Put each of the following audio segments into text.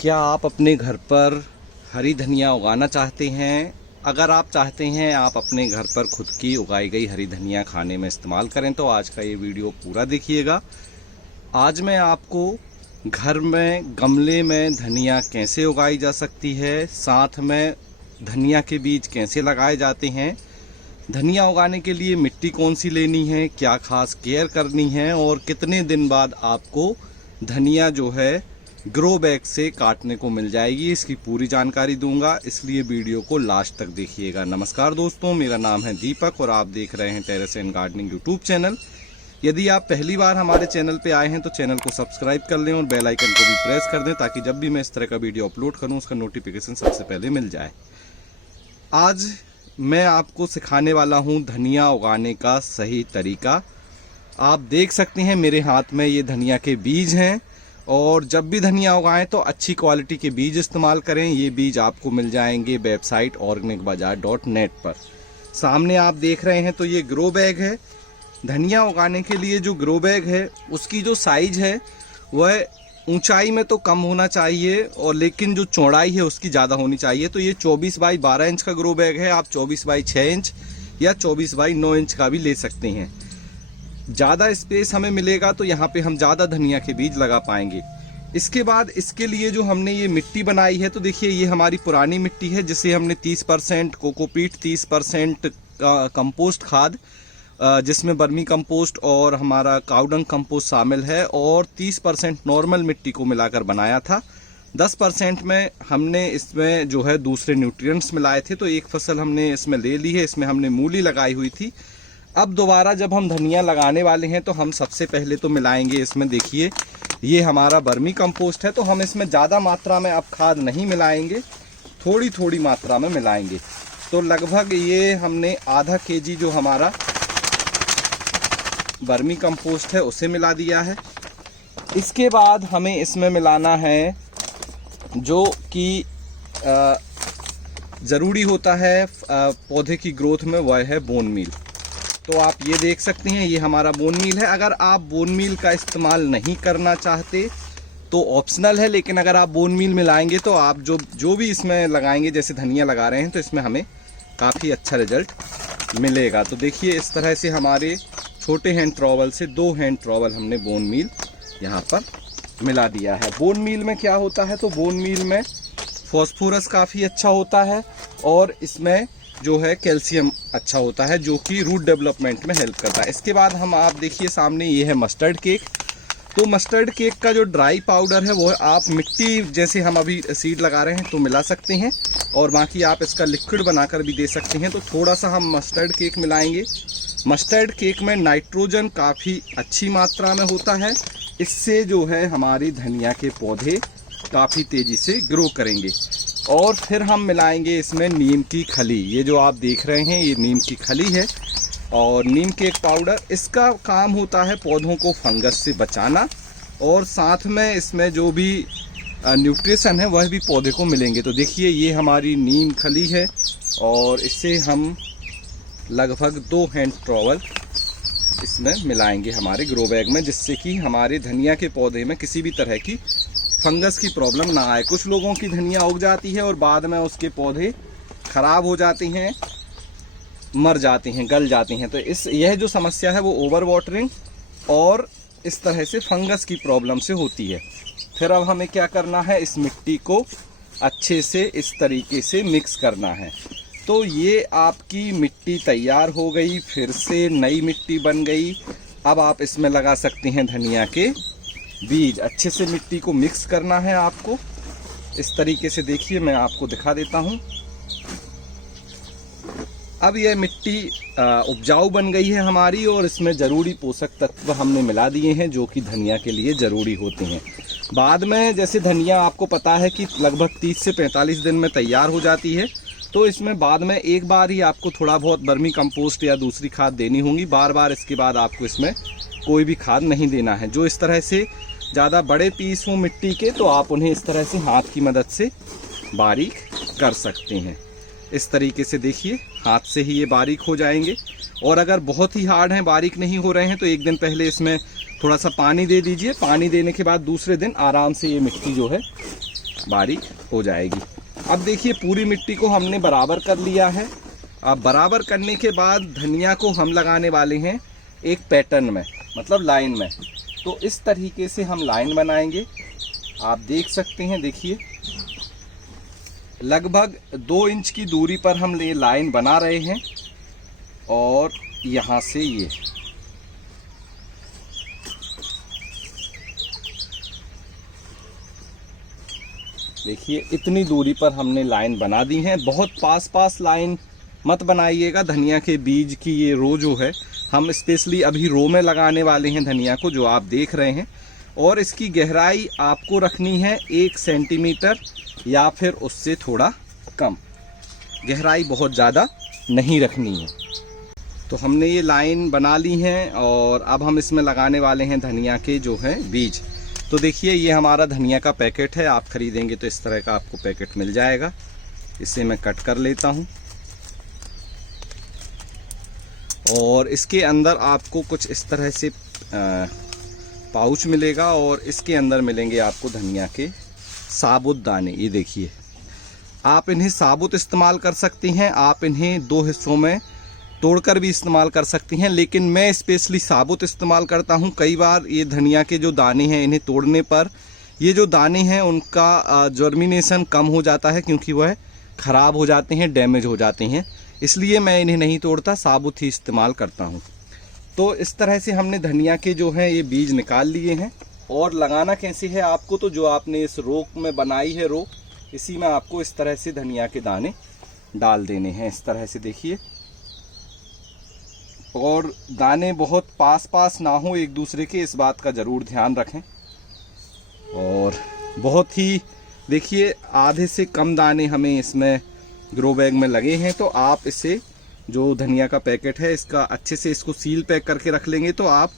क्या आप अपने घर पर हरी धनिया उगाना चाहते हैं? अगर आप चाहते हैं आप अपने घर पर खुद की उगाई गई हरी धनिया खाने में इस्तेमाल करें तो आज का ये वीडियो पूरा देखिएगा। आज मैं आपको घर में गमले में धनिया कैसे उगाई जा सकती है, साथ में धनिया के बीज कैसे लगाए जाते हैं, धनिया उगाने के लिए मिट्टी कौन सी लेनी है, क्या खास केयर करनी है और कितने दिन बाद आपको धनिया जो है ग्रो बैग से काटने को मिल जाएगी, इसकी पूरी जानकारी दूंगा, इसलिए वीडियो को लास्ट तक देखिएगा। नमस्कार दोस्तों, मेरा नाम है दीपक और आप देख रहे हैं terrace and gardening YouTube channel. यदि आप पहली बार हमारे चैनल पे आए हैं तो चैनल को सब्सक्राइब कर लें और बेल आइकन को भी प्रेस कर दें ताकि जब भी मैं इस तरह का वीडियो अपलोड करूं उसका नोटिफिकेशन सबसे पहले मिल जाए। आज मैं आपको सिखाने वाला हूं धनिया उगाने का सही तरीका। आप देख सकते हैं मेरे हाथ में ये धनिया के बीज हैं और जब भी धनिया उगाएं तो अच्छी क्वालिटी के बीज इस्तेमाल करें। ये बीज आपको मिल जाएंगे वेबसाइट organicbazaar.net पर। सामने आप देख रहे हैं तो ये ग्रो बैग है। धनिया उगाने के लिए जो ग्रो बैग है उसकी जो साइज है वह ऊंचाई में तो कम होना चाहिए और लेकिन जो चौड़ाई है उसकी ज़्यादा होनी चाहिए। तो ये 24 बाई 12 इंच का ग्रो बैग है। आप 24 बाई 6 इंच या 24 बाई 9 इंच का भी ले सकते हैं। ज़्यादा स्पेस हमें मिलेगा तो यहाँ पे हम ज़्यादा धनिया के बीज लगा पाएंगे। इसके बाद इसके लिए जो हमने ये मिट्टी बनाई है तो देखिए ये हमारी पुरानी मिट्टी है जिसे हमने 30% कोकोपीट, 30% कंपोस्ट खाद जिसमें बर्मी कंपोस्ट और हमारा काउडंग कंपोस्ट शामिल है और 30% नॉर्मल मिट्टी को मिलाकर बनाया था। 10% में हमने इसमें जो है दूसरे न्यूट्रिएंट्स मिलाए थे। तो एक फसल हमने इसमें ले ली है, इसमें हमने मूली लगाई हुई थी। अब दोबारा जब हम धनिया लगाने वाले हैं तो हम सबसे पहले तो मिलाएंगे इसमें, देखिए ये हमारा बर्मी कंपोस्ट है। तो हम इसमें ज़्यादा मात्रा में अब खाद नहीं मिलाएंगे, थोड़ी थोड़ी मात्रा में मिलाएंगे। तो लगभग ये हमने आधा केजी जो हमारा बर्मी कंपोस्ट है उसे मिला दिया है। इसके बाद हमें इसमें मिलाना है जो कि ज़रूरी होता है पौधे की ग्रोथ में, वह है बोन मील। तो आप ये देख सकते हैं ये हमारा बोन मील है। अगर आप बोन मील का इस्तेमाल नहीं करना चाहते तो ऑप्शनल है, लेकिन अगर आप बोन मील मिलाएंगे तो आप जो भी इसमें लगाएंगे, जैसे धनिया लगा रहे हैं तो इसमें हमें काफ़ी अच्छा रिजल्ट मिलेगा। तो देखिए इस तरह से हमारे छोटे हैंड ट्रॉवल से 2 हैंड ट्रॉवल हमने बोन मील यहाँ पर मिला दिया है। बोन मील में क्या होता है, तो बोन मील में फॉस्फोरस काफ़ी अच्छा होता है और इसमें जो है कैल्शियम अच्छा होता है जो कि रूट डेवलपमेंट में हेल्प करता है। इसके बाद हम आप देखिए सामने ये है मस्टर्ड केक। तो मस्टर्ड केक का जो ड्राई पाउडर है वो आप मिट्टी जैसे हम अभी सीड लगा रहे हैं तो मिला सकते हैं और बाकी आप इसका लिक्विड बनाकर भी दे सकते हैं। तो थोड़ा सा हम मस्टर्ड केक मिलाएंगे। मस्टर्ड केक में नाइट्रोजन काफ़ी अच्छी मात्रा में होता है, इससे जो है हमारी धनिया के पौधे काफ़ी तेज़ी से ग्रो करेंगे। और फिर हम मिलाएंगे इसमें नीम की खली। ये जो आप देख रहे हैं ये नीम की खली है और नीम केक पाउडर, इसका काम होता है पौधों को फंगस से बचाना और साथ में इसमें जो भी न्यूट्रिशन है वह भी पौधे को मिलेंगे। तो देखिए ये हमारी नीम खली है और इससे हम लगभग 2 हैंड ट्रॉवल इसमें मिलाएंगे हमारे ग्रो बैग में, जिससे कि हमारे धनिया के पौधे में किसी भी तरह की फंगस की प्रॉब्लम ना आए। कुछ लोगों की धनिया उग जाती है और बाद में उसके पौधे खराब हो जाते हैं, मर जाते हैं, गल जाते हैं। तो यह जो समस्या है वो ओवर वाटरिंग और इस तरह से फंगस की प्रॉब्लम से होती है। फिर अब हमें क्या करना है, इस मिट्टी को अच्छे से इस तरीके से मिक्स करना है। तो ये आपकी मिट्टी तैयार हो गई, फिर से नई मिट्टी बन गई। अब आप इसमें लगा सकते हैं धनिया के बीज। अच्छे से मिट्टी को मिक्स करना है आपको इस तरीके से। देखिए मैं आपको दिखा देता हूँ। अब यह मिट्टी उपजाऊ बन गई है हमारी और इसमें ज़रूरी पोषक तत्व हमने मिला दिए हैं जो कि धनिया के लिए ज़रूरी होते हैं। बाद में जैसे धनिया आपको पता है कि लगभग 30 से 45 दिन में तैयार हो जाती है, तो इसमें बाद में एक बार ही आपको थोड़ा बहुत बर्मी कंपोस्ट या दूसरी खाद देनी होगी। बार बार इसके बाद आपको इसमें कोई भी खाद नहीं देना है। जो इस तरह से ज़्यादा बड़े पीस हों मिट्टी के तो आप उन्हें इस तरह से हाथ की मदद से बारीक कर सकते हैं। इस तरीके से देखिए हाथ से ही ये बारीक हो जाएंगे। और अगर बहुत ही हार्ड हैं, बारीक नहीं हो रहे हैं, तो एक दिन पहले इसमें थोड़ा सा पानी दे दीजिए। पानी देने के बाद दूसरे दिन आराम से ये मिट्टी जो है बारीक हो जाएगी। अब देखिए पूरी मिट्टी को हमने बराबर कर लिया है। अब बराबर करने के बाद धनिया को हम लगाने वाले हैं एक पैटर्न में, मतलब लाइन में। तो इस तरीके से हम लाइन बनाएंगे। आप देख सकते हैं, देखिए लगभग 2 इंच की दूरी पर हम ये लाइन बना रहे हैं और यहाँ से ये देखिए इतनी दूरी पर हमने लाइन बना दी है। बहुत पास लाइन मत बनाइएगा। धनिया के बीज की ये रो जो है, हम स्पेशली अभी रो में लगाने वाले हैं धनिया को, जो आप देख रहे हैं। और इसकी गहराई आपको रखनी है 1 सेंटीमीटर या फिर उससे थोड़ा कम। गहराई बहुत ज़्यादा नहीं रखनी है। तो हमने ये लाइन बना ली है और अब हम इसमें लगाने वाले हैं धनिया के जो है बीज। तो देखिए ये हमारा धनिया का पैकेट है। आप खरीदेंगे तो इस तरह का आपको पैकेट मिल जाएगा। इसे मैं कट कर लेता हूँ और इसके अंदर आपको कुछ इस तरह से पाउच मिलेगा और इसके अंदर मिलेंगे आपको धनिया के साबुत दाने। ये देखिए, आप इन्हें साबुत इस्तेमाल कर सकती हैं, आप इन्हें 2 हिस्सों में तोड़कर भी इस्तेमाल कर सकती हैं, लेकिन मैं स्पेशली साबुत इस्तेमाल करता हूं। कई बार ये धनिया के जो दाने हैं, इन्हें तोड़ने पर ये जो दाने हैं उनका जर्मिनेशन कम हो जाता है, क्योंकि वह ख़राब हो जाते हैं, डैमेज हो जाते हैं। इसलिए मैं इन्हें नहीं तोड़ता, साबुत ही इस्तेमाल करता हूं। तो इस तरह से हमने धनिया के जो हैं ये बीज निकाल लिए हैं। और लगाना कैसे है आपको, तो जो आपने इस रो में बनाई है रो, इसी में आपको इस तरह से धनिया के दाने डाल देने हैं। इस तरह से देखिए, और दाने बहुत पास ना हो एक दूसरे के, इस बात का ज़रूर ध्यान रखें। और बहुत ही देखिए आधे से कम दाने हमें इसमें ग्रो बैग में लगे हैं। तो आप इसे जो धनिया का पैकेट है इसका अच्छे से इसको सील पैक करके रख लेंगे तो आप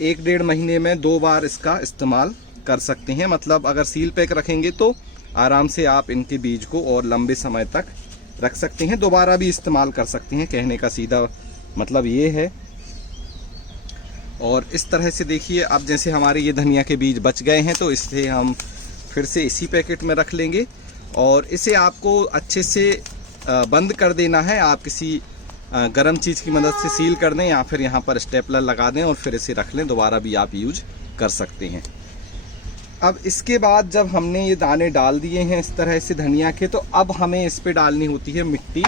1-1.5 महीने में 2 बार इसका इस्तेमाल कर सकते हैं। मतलब अगर सील पैक रखेंगे तो आराम से आप इनके बीज को और लंबे समय तक रख सकते हैं, दोबारा भी इस्तेमाल कर सकते हैं। कहने का सीधा मतलब ये है। और इस तरह से देखिए, अब जैसे हमारे ये धनिया के बीज बच गए हैं तो इसे हम फिर से इसी पैकेट में रख लेंगे और इसे आपको अच्छे से बंद कर देना है। आप किसी गर्म चीज़ की मदद से सील कर दें या फिर यहाँ पर स्टेपलर लगा दें और फिर इसे रख लें, दोबारा भी आप यूज कर सकते हैं। अब इसके बाद जब हमने ये दाने डाल दिए हैं इस तरह से धनिया के, तो अब हमें इस पे डालनी होती है मिट्टी।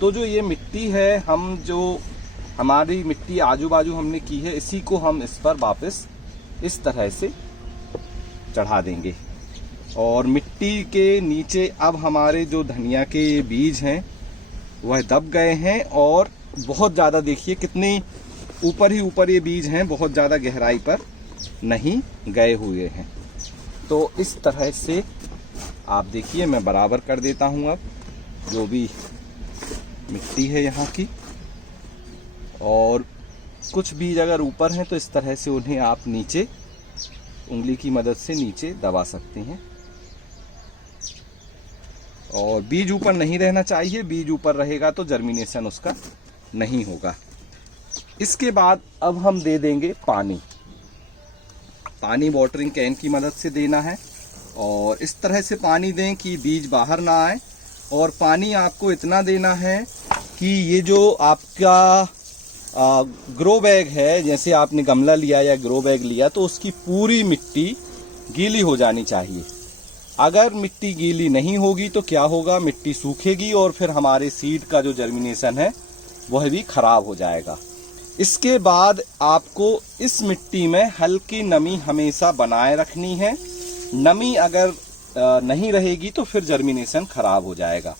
तो जो ये मिट्टी है, हम जो हमारी मिट्टी आजू बाजू हमने की है, इसी को हम इस पर वापस इस तरह से चढ़ा देंगे। और मिट्टी के नीचे अब हमारे जो धनिया के बीज हैं वह दब गए हैं और बहुत ज़्यादा देखिए कितनी ऊपर ही ऊपर ये बीज हैं, बहुत ज़्यादा गहराई पर नहीं गए हुए हैं। तो इस तरह से आप देखिए, मैं बराबर कर देता हूँ अब जो भी मिट्टी है यहाँ की। और कुछ बीज अगर ऊपर हैं तो इस तरह से उन्हें आप नीचे उंगली की मदद से नीचे दबा सकते हैं। और बीज ऊपर नहीं रहना चाहिए, बीज ऊपर रहेगा तो जर्मिनेशन उसका नहीं होगा। इसके बाद अब हम दे देंगे पानी। पानी वाटरिंग कैन की मदद से देना है और इस तरह से पानी दें कि बीज बाहर ना आए। और पानी आपको इतना देना है कि ये जो आपका ग्रो बैग है, जैसे आपने गमला लिया या ग्रो बैग लिया, तो उसकी पूरी मिट्टी गीली हो जानी चाहिए। अगर मिट्टी गीली नहीं होगी तो क्या होगा, मिट्टी सूखेगी और फिर हमारे सीड का जो जर्मिनेशन है वह भी खराब हो जाएगा। इसके बाद आपको इस मिट्टी में हल्की नमी हमेशा बनाए रखनी है। नमी अगर नहीं रहेगी तो फिर जर्मिनेशन खराब हो जाएगा।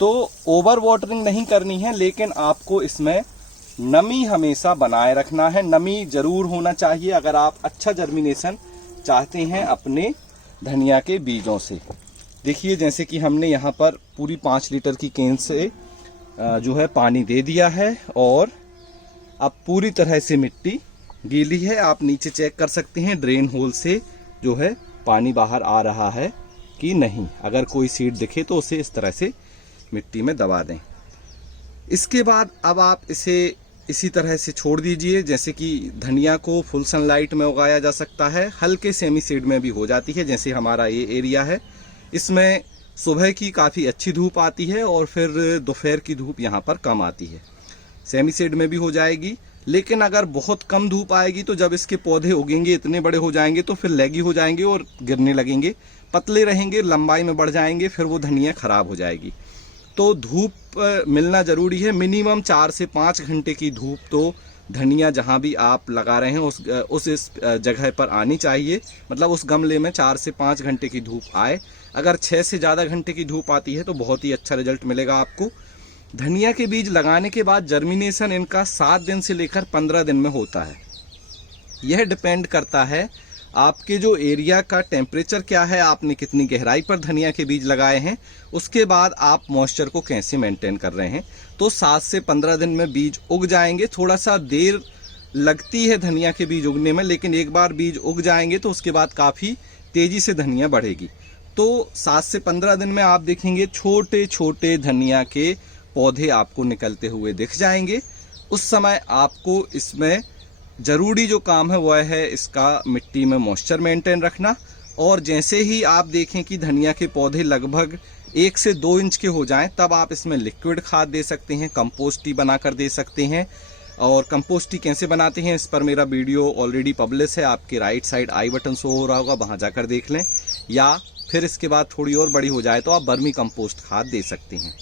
तो ओवर वाटरिंग नहीं करनी है, लेकिन आपको इसमें नमी हमेशा बनाए रखना है। नमी जरूर होना चाहिए अगर आप अच्छा जर्मिनेशन चाहते हैं अपने धनिया के बीजों से। देखिए जैसे कि हमने यहाँ पर पूरी 5 लीटर की कैन से जो है पानी दे दिया है और अब पूरी तरह से मिट्टी गीली है। आप नीचे चेक कर सकते हैं ड्रेन होल से जो है पानी बाहर आ रहा है कि नहीं। अगर कोई सीड दिखे तो उसे इस तरह से मिट्टी में दबा दें। इसके बाद अब आप इसे इसी तरह से छोड़ दीजिए। जैसे कि धनिया को फुल सनलाइट में उगाया जा सकता है, हल्के सेमी सीड में भी हो जाती है, जैसे हमारा ये एरिया है। इसमें सुबह की काफ़ी अच्छी धूप आती है और फिर दोपहर की धूप यहाँ पर कम आती है। सेमी शेड में भी हो जाएगी, लेकिन अगर बहुत कम धूप आएगी तो जब इसके पौधे उगेंगे, इतने बड़े हो जाएंगे तो फिर लैगी हो जाएंगे और गिरने लगेंगे। पतले रहेंगे, लंबाई में बढ़ जाएंगे, फिर वो धनिया खराब हो जाएगी। तो धूप मिलना ज़रूरी है। मिनिमम 4 से 5 घंटे की धूप तो धनिया जहाँ भी आप लगा रहे हैं उस जगह पर आनी चाहिए। मतलब उस गमले में 4 से 5 घंटे की धूप आए। अगर 6 से ज़्यादा घंटे की धूप आती है तो बहुत ही अच्छा रिजल्ट मिलेगा आपको। धनिया के बीज लगाने के बाद जर्मिनेशन इनका 7 दिन से लेकर 15 दिन में होता है। यह डिपेंड करता है आपके जो एरिया का टेम्परेचर क्या है, आपने कितनी गहराई पर धनिया के बीज लगाए हैं, उसके बाद आप मॉइस्चर को कैसे मेंटेन कर रहे हैं। तो 7 से 15 दिन में बीज उग जाएंगे। थोड़ा सा देर लगती है धनिया के बीज उगने में, लेकिन एक बार बीज उग जाएंगे तो उसके बाद काफ़ी तेज़ी से धनिया बढ़ेगी। तो 7 से 15 दिन में आप देखेंगे छोटे छोटे धनिया के पौधे आपको निकलते हुए दिख जाएंगे। उस समय आपको इसमें ज़रूरी जो काम है वह है इसका मिट्टी में मॉइस्चर मेंटेन रखना। और जैसे ही आप देखें कि धनिया के पौधे लगभग 1 से 2 इंच के हो जाएं, तब आप इसमें लिक्विड खाद दे सकते हैं, कंपोस्ट टी बनाकर दे सकते हैं। और कंपोस्ट टी कैसे बनाते हैं इस पर मेरा वीडियो ऑलरेडी पब्लिश है, आपके right side I button show हो रहा होगा, वहाँ जाकर देख लें। या फिर इसके बाद थोड़ी और बड़ी हो जाए तो आप बर्मी कंपोस्ट खाद दे सकते हैं।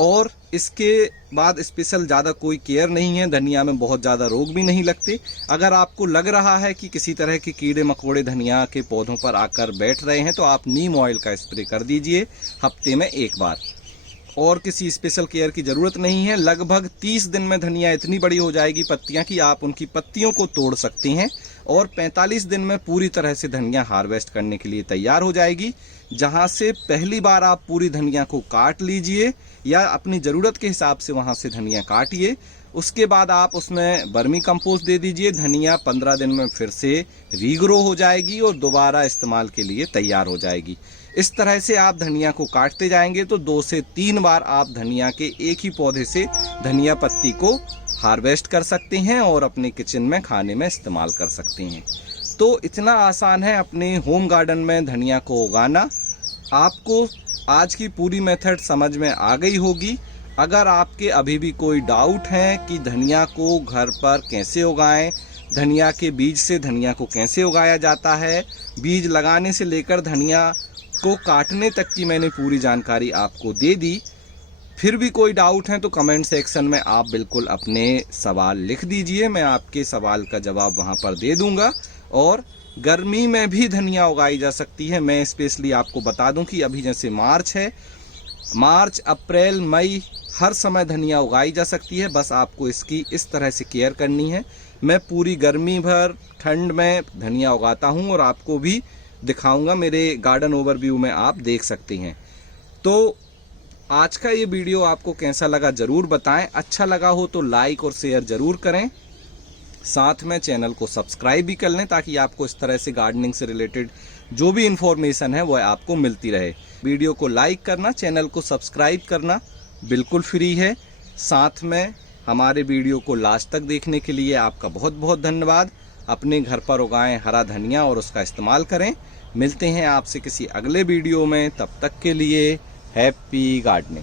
और इसके बाद स्पेशल ज़्यादा कोई केयर नहीं है। धनिया में बहुत ज़्यादा रोग भी नहीं लगते। अगर आपको लग रहा है कि किसी तरह के कीड़े मकोड़े धनिया के पौधों पर आकर बैठ रहे हैं तो आप नीम ऑयल का स्प्रे कर दीजिए हफ्ते में 1 बार। और किसी स्पेशल केयर की ज़रूरत नहीं है। लगभग 30 दिन में धनिया इतनी बड़ी हो जाएगी पत्तियाँ कि आप उनकी पत्तियों को तोड़ सकते हैं। और 45 दिन में पूरी तरह से धनिया हार्वेस्ट करने के लिए तैयार हो जाएगी। जहां से पहली बार आप पूरी धनिया को काट लीजिए या अपनी ज़रूरत के हिसाब से वहां से धनिया काटिए। उसके बाद आप उसमें बर्मी कंपोस्ट दे दीजिए। धनिया 15 दिन में फिर से रीग्रो हो जाएगी और दोबारा इस्तेमाल के लिए तैयार हो जाएगी। इस तरह से आप धनिया को काटते जाएंगे तो 2 से 3 बार आप धनिया के एक ही पौधे से धनिया पत्ती को हार्वेस्ट कर सकते हैं और अपने किचन में खाने में इस्तेमाल कर सकते हैं। तो इतना आसान है अपने होम गार्डन में धनिया को उगाना। आपको आज की पूरी मेथड समझ में आ गई होगी। अगर आपके अभी भी कोई डाउट है कि धनिया को घर पर कैसे उगाएं, धनिया के बीज से धनिया को कैसे उगाया जाता है, बीज लगाने से लेकर धनिया को काटने तक की मैंने पूरी जानकारी आपको दे दी, फिर भी कोई डाउट है तो कमेंट सेक्शन में आप बिल्कुल अपने सवाल लिख दीजिए। मैं आपके सवाल का जवाब वहां पर दे दूंगा। और गर्मी में भी धनिया उगाई जा सकती है। मैं स्पेशली आपको बता दूं कि अभी जैसे मार्च है, मार्च, अप्रैल, मई हर समय धनिया उगाई जा सकती है। बस आपको इसकी इस तरह से केयर करनी है। मैं पूरी गर्मी भर ठंड में धनिया उगाता हूं और आपको भी दिखाऊंगा। मेरे गार्डन ओवरव्यू में आप देख सकते हैं। तो आज का ये वीडियो आपको कैसा लगा ज़रूर बताएं। अच्छा लगा हो तो लाइक और शेयर ज़रूर करें। साथ में चैनल को सब्सक्राइब भी कर लें ताकि आपको इस तरह से गार्डनिंग से रिलेटेड जो भी इन्फॉर्मेशन है वह आपको मिलती रहे। वीडियो को लाइक करना, चैनल को सब्सक्राइब करना बिल्कुल फ्री है। साथ में हमारे वीडियो को लास्ट तक देखने के लिए आपका बहुत बहुत धन्यवाद। अपने घर पर उगाएं हरा धनिया और उसका इस्तेमाल करें। मिलते हैं आपसे किसी अगले वीडियो में, तब तक के लिए हैप्पी गार्डनिंग।